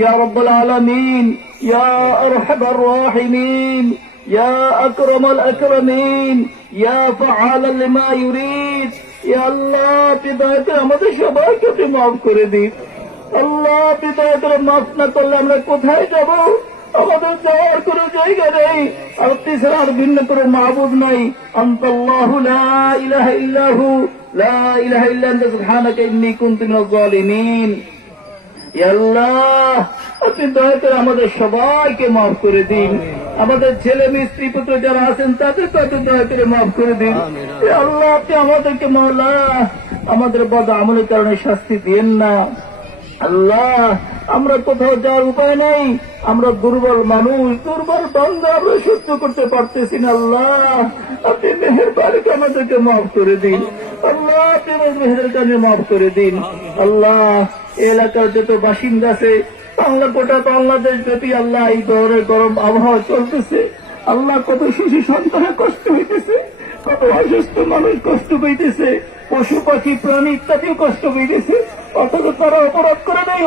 ইয়া রাব্বুল আলামিন, ইয়া আরহামার রাহিমিন, ইয়া আকরামাল আকরামিন, ইয়া ফাআলাল লিমা ইউরিদ। ইয়া আল্লাহ, আপনি দয়া করে আমাদের সবাইকে আপনি মাফ করে দিন। আল্লাহ, আপনি দয়া করে মাফ না করলে আমরা কোথায় যাব? আমাদের যাওয়ার কোন জায়গা নেই। আপনি ছাড়া আর ভিন্ন করে মাবুদ নাই। আনতাল্লাহু লা ইলাহা ইল্লাহু, লা ইলাহা ইল্লা আনতা সুবহানাকা ইন্নী কুনতু মিনাজ জালিমিন। ইয়া আল্লাহ, আপনি দয়া করে আমাদের সবাইকে মাফ করে দিন। আমাদের ছেলে মেয়ে স্ত্রী পুত্র যারা আছেন তাদেরকে আপনি দয়া করে মাফ করে দিন। ইয়া আল্লাহ, আপনি আমাদেরকে মাওলা আমাদের বদ আমলের কারণে শাস্তি দিয়েন না। আল্লাহ, আমরা কোথাও যাওয়ার উপায় নাই। আমরা দুর্বল মানুষ, দুর্বল বান্দা, আমরা সহ্য করতে পারতেছি না। আল্লাহ, আপনি মেহেরবানি করে আমাদেরকে মাফ করে দিন। আল্লাহ, আপনি মেহেরের কারণে মাফ করে দিন। আল্লাহ, এলাকার যত বাসিন্দা আছে, বাংলা গোটা বাংলাদেশ ব্যাপী আল্লাহ এই দৌড়ের গরম আবহাওয়া চলতেছে। আল্লাহ, কত শিশু সন্তানের কষ্ট হইতেছে, কত অসুস্থ মানুষ কষ্ট পাইতেছে, পশু পাখি প্রাণী ইত্যাদিও কষ্ট পেয়েছে। অথচ তারা অপরাধ করে নাই।